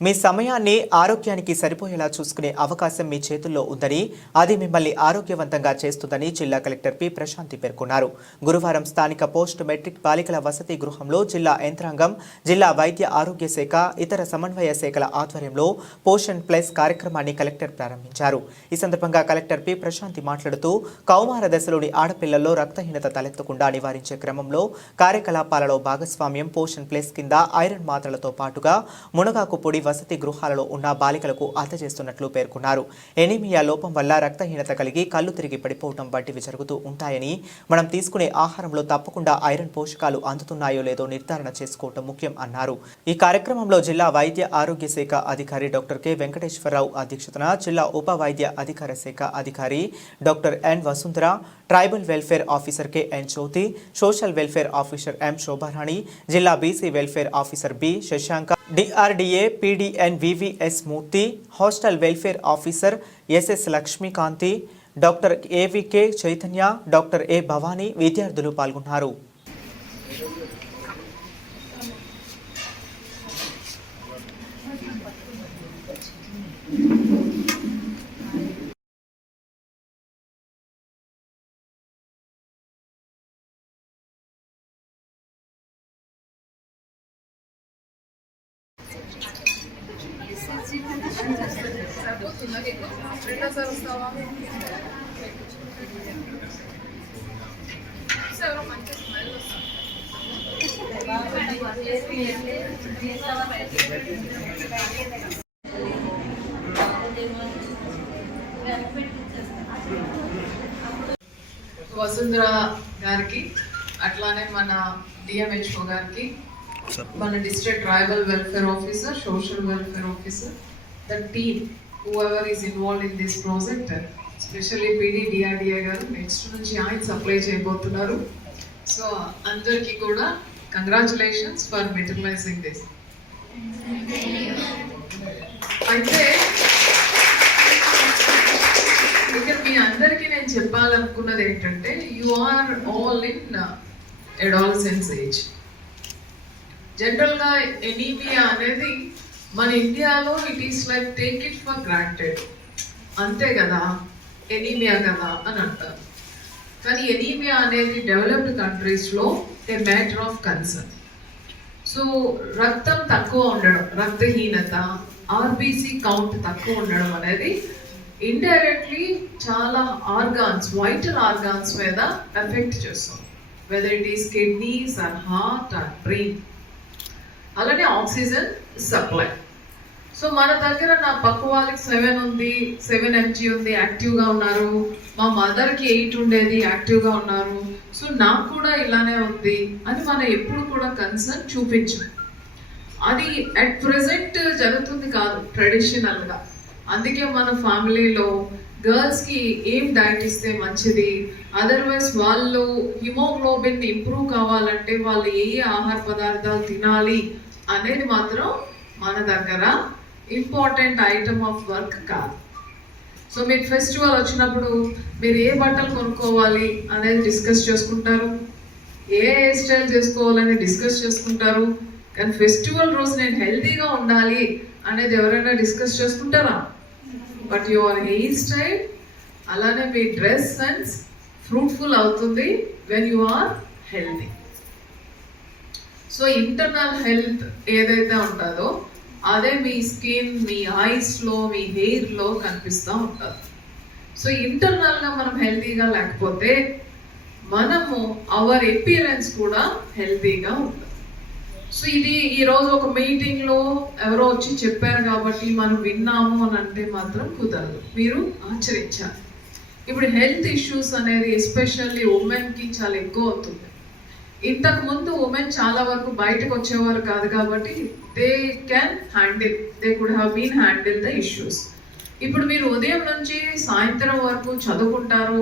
మీ సమయాన్ని ఆరోగ్యానికి సరిపోయేలా చూసుకునే అవకాశం మీ చేతుల్లో ఉందని అది మిమ్మల్ని ఆరోగ్యవంతంగా చేస్తుందని జిల్లా కలెక్టర్ పి. ప్రశాంతి పేర్కొన్నారు. గురువారం స్థానిక పోస్ట్ మెట్రిక్ బాలికల వసతి గృహంలో జిల్లా యంత్రాంగం జిల్లా వైద్య ఆరోగ్య శాఖ ఇతర సమన్వయ శాఖల ఆధ్వర్యంలో పోషన్ ప్లస్ కార్యక్రమాన్ని కలెక్టర్ ప్రారంభించారు. ఈ సందర్భంగా కలెక్టర్ పి. ప్రశాంతి మాట్లాడుతూ కౌమార దశలోని ఆడపిల్లల్లో రక్తహీనత తలెత్తకుండా నివారించే క్రమంలో కార్యకలాపాలలో భాగస్వామ్యం పోషన్ ప్లస్ కింద ఐరన్ మాత్రలతో పాటుగా మునగాకు పొడి వసతి గృహాలలో ఉన్న బాలికలకు అందజేస్తున్నట్లు పేర్కొన్నారు. ఎనీమియా లోపం వల్ల రక్తహీనత కలిగి కళ్ళు తిరిగి పడిపోవటం వంటివి జరుగుతూ ఉంటాయని మనం తీసుకునే ఆహారంలో తప్పకుండా ఐరన్ పోషకాలు అందుతున్నాయో లేదో నిర్ధారణ చేసుకోవటం ముఖ్యం అన్నారు. ఈ కార్యక్రమంలో జిల్లా వైద్య ఆరోగ్య శాఖ అధికారి డాక్టర్ కె. వెంకటేశ్వరరావు అధ్యక్షతన జిల్లా ఉప వైద్య అధికార శాఖ అధికారి doctor N. Vasundhara tribal welfare officer K N Jyothi social welfare officer M Shobharani జిల్లా BC welfare officer B Shashanka DRDA PDN VVS Murthy hostel welfare officer SS Lakshmikanthi doctor AVK Chaitanya doctor A Bhavani విద్యార్థులు పాల్గొన్నారు వసుంధర గారికి అట్లానే మన DMHO గారికి మన district tribal welfare officer social welfare officer the team whoever is involved in this project specially PD DRDA గారు next నుంచి ఆయన సప్లై చేయబోతున్నారు. సో అందరికీ కూడా కంగ్రాచులేషన్స్ ఫర్ మెటర్లైజింగ్ దిస్ అయితే ఇక్కడ మీ అందరికీ నేను చెప్పాలనుకున్నది ఏంటంటే you are all in adolescence age జనరల్గా ఎనీమియా అనేది మన ఇండియాలో it is like take it for granted. అంతే కదా? ఎనీమియా కదా అని అంటారు. కానీ ఎనీమియా అనేది డెవలప్డ్ కంట్రీస్లో a matter of concern. So రక్తం తక్కువ ఉండడం రక్తహీనత ఆర్బీసీ కౌంట్ తక్కువ ఉండడం అనేది ఇండైరెక్ట్లీ చాలా ఆర్గాన్స్ వైటల్ ఆర్గాన్స్ మీద ఎఫెక్ట్ చేస్తుంది. Whether it is kidneys and heart and brain అలానే ఆక్సిజన్ సప్లై సో మన దగ్గర నా పక్క వాళ్ళకి సెవెన్ ఉంది సెవెన్ ఎంజీ ఉంది యాక్టివ్గా ఉన్నారు. మా మదర్కి ఎయిట్ ఉండేది యాక్టివ్గా ఉన్నారు. సో నాకు కూడా ఇలానే ఉంది అని మనం ఎప్పుడు కూడా కన్సర్న్ చూపించాం. అది అట్ ప్రజెంట్ జరుగుతుంది కాదు ట్రెడిషనల్గా అందుకే మన ఫ్యామిలీలో గర్ల్స్కి ఏం డైట్ ఇస్తే మంచిది? అదర్వైజ్ వాళ్ళు హిమోగ్లోబిన్ ఇంప్రూవ్ కావాలంటే వాళ్ళు ఏ ఏ ఆహార పదార్థాలు తినాలి అనేది మాత్రం మన దగ్గర ఇంపార్టెంట్ ఐటమ్ ఆఫ్ వర్క్ కాదు. సో మీకు ఫెస్టివల్ వచ్చినప్పుడు మీరు ఏ బట్టలు కొనుక్కోవాలి అనేది డిస్కస్ చేసుకుంటారు? ఏ హెయిర్ స్టైల్ చేసుకోవాలని డిస్కస్ చేసుకుంటారు? కానీ ఫెస్టివల్ రోజు నేను హెల్తీగా ఉండాలి అనేది ఎవరైనా డిస్కస్ చేసుకుంటారా? బట్ యువర్ హెయిర్ స్టైల్ అలానే మీ డ్రెస్ సెన్స్ ఫ్రూట్ఫుల్ అవుతుంది when you are healthy. So internal health ఏదైతే ఉంటుందో అదే మీ స్కిన్ మీ ఐస్లో మీ హెయిర్లో కనిపిస్తూ ఉంటుంది. సో ఇంటర్నల్గా మనం హెల్తీగా లేకపోతే మనము అవర్ ఎపియరెన్స్ కూడా హెల్తీగా ఉంటుంది సో ఇది ఈరోజు ఒక మీటింగ్లో ఎవరో వచ్చి చెప్పారు కాబట్టి మనం విన్నాము అని అంటే మాత్రం కుదరదు. మీరు ఆచరించాలి. ఇప్పుడు హెల్త్ ఇష్యూస్ అనేది ఎస్పెషల్లీ ఉమెన్కి చాలా ఎక్కువ అవుతుంది. ఇంతకు ముందు ఉమెన్ చాలా వరకు బయటకు వచ్చేవారు కాదు కాబట్టి they can handle they could have been handle the issues ఇప్పుడు మీరు ఉదయం నుంచి సాయంత్రం వరకు చదువుకుంటారు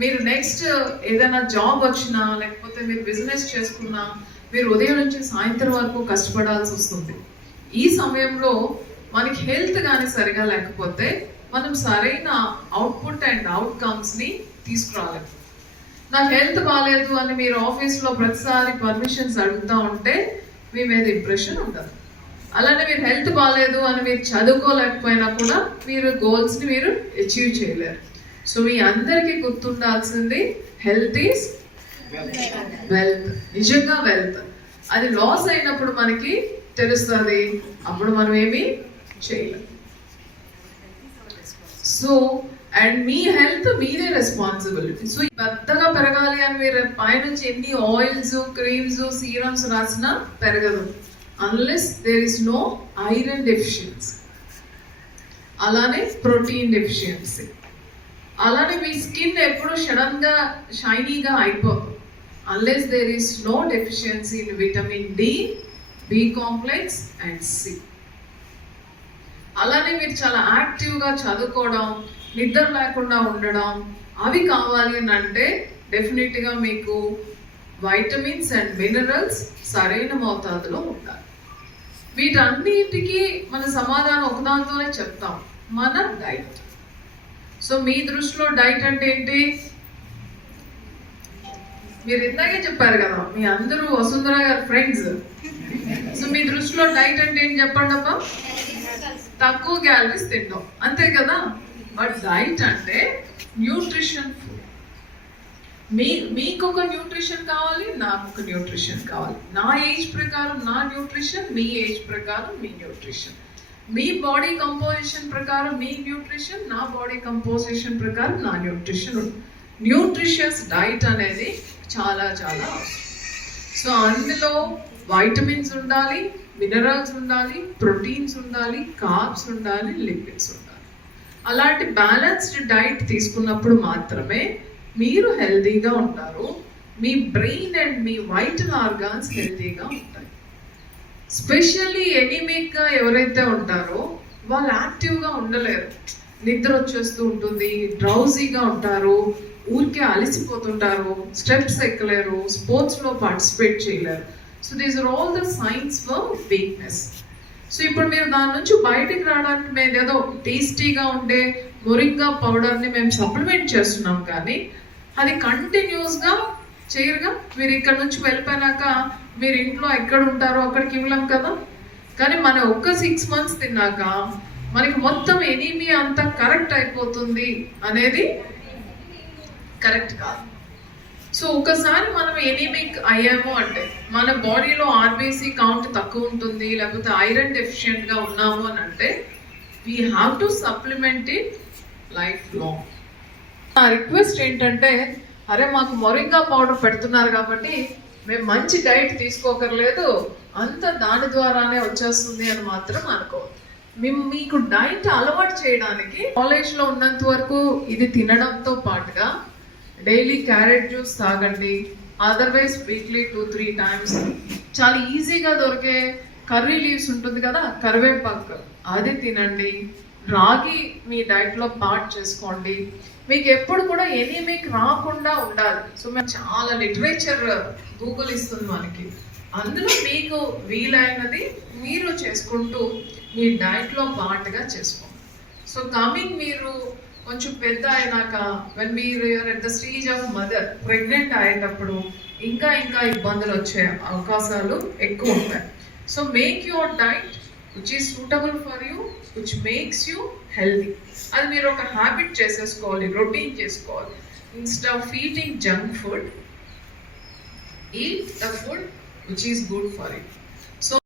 మీరు నెక్స్ట్ ఏదైనా జాబ్ వచ్చినా లేకపోతే మీరు బిజినెస్ చేసుకున్నా మీరు ఉదయం నుంచి సాయంత్రం వరకు కష్టపడాల్సి వస్తుంది. ఈ సమయంలో మనకి హెల్త్ కానీ సరిగా లేకపోతే మనం సరైన అవుట్పుట్ అండ్ అవుట్కమ్స్ని తీసుకురాలేము. నాకు హెల్త్ బాగాలేదు అని మీరు ఆఫీస్లో ప్రతిసారి పర్మిషన్స్ అడుగుతూ ఉంటే మీ మీద ఇంప్రెషన్ ఉండదు. అలానే మీరు హెల్త్ బాగాలేదు అని మీరు చదువుకోలేకపోయినా కూడా మీరు గోల్స్ని మీరు అచీవ్ చేయలేరు. సో మీ అందరికీ గుర్తుండాల్సింది హెల్త్ ఈజ్ వెల్త్ నిజంగా వెల్త్ అది లాస్ అయినప్పుడు మనకి తెలుస్తుంది అప్పుడు మనం ఏమి చేయలేం. సో అండ్ మీ హెల్త్ మీరే రెస్పాన్సిబిలిటీ సో పెద్దగా పెరగాలి అని మీరు పైనుంచి ఎన్ని ఆయిల్స్ క్రీమ్స్ సీరమ్స్ రాసినా పెరగదు. Unless there is no iron deficiency అలానే ప్రోటీన్ డెఫిషియన్సీ అలానే మీ స్కిన్ ఎప్పుడు సడన్గా షైనీగా అయిపోదు. Unless there is no deficiency in vitamin D B complex and C అలానే మీరు చాలా యాక్టివ్గా చదువుకోవడం నిద్ర లేకుండా ఉండడం అవి కావాలి అని అంటే డెఫినెట్గా మీకు వైటమిన్స్ అండ్ మినరల్స్ సరైన మోతాదులో ఉండాలి. వీటన్నిటికీ మన సమాధానం ఒకదాంతోనే చెప్తాం. మన డైట్ సో మీ దృష్టిలో డైట్ అంటే ఏంటి? మీరు ఇందాకే చెప్పారు కదా మీ అందరూ వసుంధర గారు ఫ్రెండ్స్ సో మీ దృష్టిలో డైట్ అంటే ఏంటి చెప్పండి అబ్బా తక్కువ క్యాలరీస్ తింటాం. అంతే కదా? బట్ డైట్ అంటే న్యూట్రిషన్ ఫుడ్. మీ మీకు ఒక న్యూట్రిషన్ కావాలి నాకు ఒక న్యూట్రిషన్ కావాలి. నా ఏజ్ ప్రకారం నా న్యూట్రిషన్ మీ ఏజ్ ప్రకారం మీ న్యూట్రిషన్. మీ బాడీ కంపోజిషన్ ప్రకారం మీ న్యూట్రిషన్ నా బాడీ కంపోజిషన్ ప్రకారం నా న్యూట్రిషన్ న్యూట్రిషియస్ డైట్ అనేది చాలా చాలా అవసరం. సో అందులో వైటమిన్స్ ఉండాలి మినరల్స్ ఉండాలి ప్రోటీన్స్ ఉండాలి కార్బ్స్ ఉండాలి లిపిడ్స్ ఉండాలి. అలాంటి బ్యాలెన్స్డ్ డైట్ తీసుకున్నప్పుడు మాత్రమే మీరు హెల్తీగా ఉంటారు. మీ బ్రెయిన్ అండ్ మీ వైటల్ ఆర్గాన్స్ హెల్తీగా ఉంటాయి. స్పెషల్లీ ఎనిమిక్గా ఎవరైతే ఉంటారో వాళ్ళు యాక్టివ్గా ఉండలేరు. నిద్ర వచ్చేస్తూ ఉంటుంది డ్రౌజీగా ఉంటారు ఊరికే అలసిపోతుంటారు స్టెప్స్ ఎక్కలేరు స్పోర్ట్స్లో పార్టిసిపేట్ చేయలేరు. So these are all the signs for weakness so ఇప్పుడు మీరు దాని నుంచి బయటికి రావడానికి మేము ఏదో టేస్టీగా ఉండే మొరింగా పౌడర్ని మేము సప్లిమెంట్ చేస్తున్నాం కానీ అది కంటిన్యూస్గా చేయరుగా? మీరు ఇక్కడ నుంచి వెళ్ళిపోయినాక మీరు ఇంట్లో ఎక్కడ ఉంటారో అక్కడికి ఇవ్వలేం కదా? కానీ మన ఒక్క సిక్స్ మంత్స్ తిన్నాక మనకి మొత్తం ఎనీమియా అంతా కరెక్ట్ అయిపోతుంది అనేది కరెక్ట్ కాదు. సో ఒకసారి మనం ఎనీమిక్ అయ్యాము అంటే మన బాడీలో ఆర్బీసీ కౌంట్ తక్కువ ఉంటుంది లేకపోతే ఐరన్ డెఫిషియెంట్గా ఉన్నాము అని అంటే we have to supplement it life long నా రిక్వెస్ట్ ఏంటంటే అరే మాకు మొరింగా పౌడర్ పెడుతున్నారు కాబట్టి మేము మంచి డైట్ తీసుకోకర్లేదు అంత దాని ద్వారానే వచ్చేస్తుంది అని మాత్రం అనుకోవద్దు. మేము మీకు డైట్ అలవాటు చేయడానికి కాలేజ్లో ఉన్నంత వరకు ఇది తినడంతో పాటుగా డైలీ క్యారెట్ జ్యూస్ తాగండి. Otherwise weekly two three times చాలా ఈజీగా దొరికే కర్రీ లీవ్స్ ఉంటుంది కదా కరివేపాకు. అది తినండి. రాగి మీ డైట్లో పార్ట్ చేసుకోండి. మీకు ఎప్పుడు కూడా ఎనీమిక్ రాకుండా ఉండాలి. సో మేము చాలా లిటరేచర్ గూగుల్ ఇస్తుంది మనకి. అందులో మీకు వీలైనది మీరు చేసుకుంటూ మీ డైట్లో పార్ట్గా చేసుకోండి. సో కమింగ్ మీరు కొంచెం పెద్ద అయినాక వెన్ మీరు at the stage of mother pregnant అయ్యేటప్పుడు ఇంకా ఇంకా ఇబ్బందులు వచ్చే అవకాశాలు ఎక్కువ ఉంటాయి. So make your diet which is suitable for you which makes you healthy అది మీరు ఒక హ్యాబిట్ చేసేసుకోవాలి రొటీన్ చేసుకోవాలి. Instead of eating junk food eat the food which is good for you